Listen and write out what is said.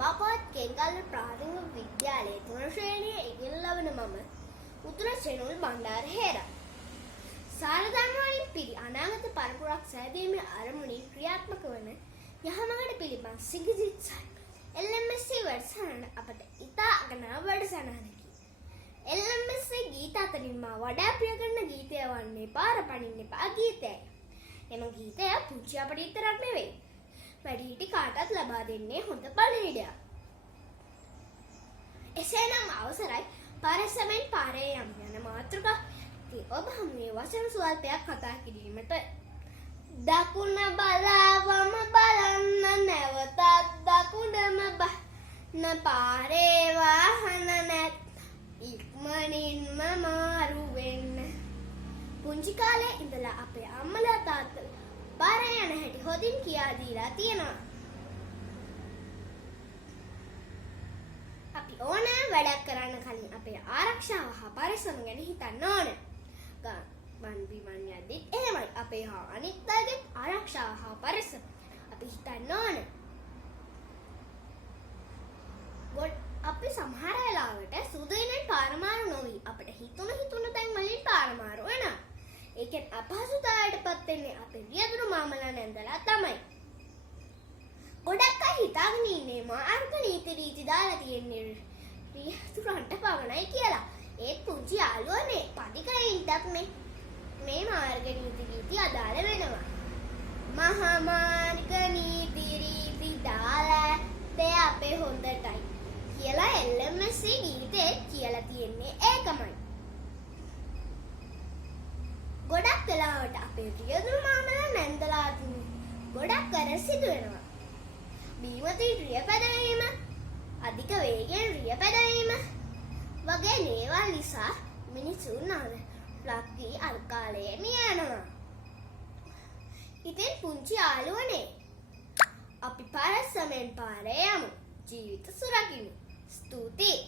අම්බාපොත් කෙන්ගල්ල ප්‍රාථමික විද්‍යාලයේ 3 ශ්‍රේණියේ ඉගෙන ලබන මම උතුර සෙනුල් බණ්ඩාර හේරා. සාරධර්ම වලින් පිරි අනාගත පරපුරක් සෑදීමේ අරමුණින් ක්‍රියාත්මක වන යහමඟට පිළිබඳ සිඟිසිත් LMSC වැඩසටහන අපට ඉතා අගනා වැඩසටහනකි. LMSC ගීත අතරින් මා වඩා ප්‍රිය කරන ගීතය වන්නේ පාර පනින්න එපා ගීතයයි. එම ගීතය පුංචි අපට විතරක් නෙවෙයි, වැඩිහිටි කාටත් ලබා දෙන්නේ හොඳ පණිවිඩයක්. එසේනම් අවසරයි පරස්සමෙන් පාරේ යම් යන මාතෘකාව ඔබ හමුවේ වචන සුවල්පයක් කතා කිරීමට. දකුණ බලාවම බලන්න නැවතත් දකුණම බන පාරේ වාහන නැත් ඉක්මනින්ම මාරු වෙන්න. පුංචි කාලේ ඉඳලා අපේ අම්මලා තාත්තලා පාරේ යන හැටි හොදින් කියා දීලා තියෙනවා. අපි ඕනෑම වැඩක් කරන්න කලින් අපේ ආරක්ෂාව හා පරිස්සම ගැන හිතන්න ඕන. ගමන් බිමන් යද්දිත් එහෙමයි. අපේ හා අනිත් අයගේ ආරක්ෂාව හා පරිස්සම අපි හිතන්න ඕන. අපි සමහර වෙලාවට සුදුයිනෙන් පාරමාරු නොවි අපිට හිතුණු තැන් වලින් පාරමාරු වෙනවා. ඒකෙන් අපහසුතාවයටපත් වෙන්නේ අපේ රියදුරු මාමලා නැන්දලා තමයි. ගොඩක් අය හිතාගෙන ඉන්නේ මාර්ග නීති රීති දාලා තියෙන්නේ රියදුරන්ට පමණයි කියලා. ඒත් පුංචි යාළුවනේ පදිකරින්ටත් මේ මාර්ග නීති රීති අදාළ වෙනවා. මහා මාර්ග නීති රීති දාලා තේ අපේ හොඳටයි කියලා LMSC ගීතේ කියලා තියෙන්නේ ඒකමයි. ගොඩක් වෙලාවට අපේ රියදුරු මාමලා නැන්දලා ගොඩක් කර සිදු වෙනවා. බීමතින් රිය පැදවීම, අධික වේගයෙන් රිය පැදවීම වගේ දේවල් නිසා මිනිසුන් ලක්වී අල්කාලයෙන් යනවා. ඉතින් පුංචි යාළුවනේ අපි පරස්සමෙන් පාරේ යමු. ජීවිත සුරකිමු. ස්තුතියි.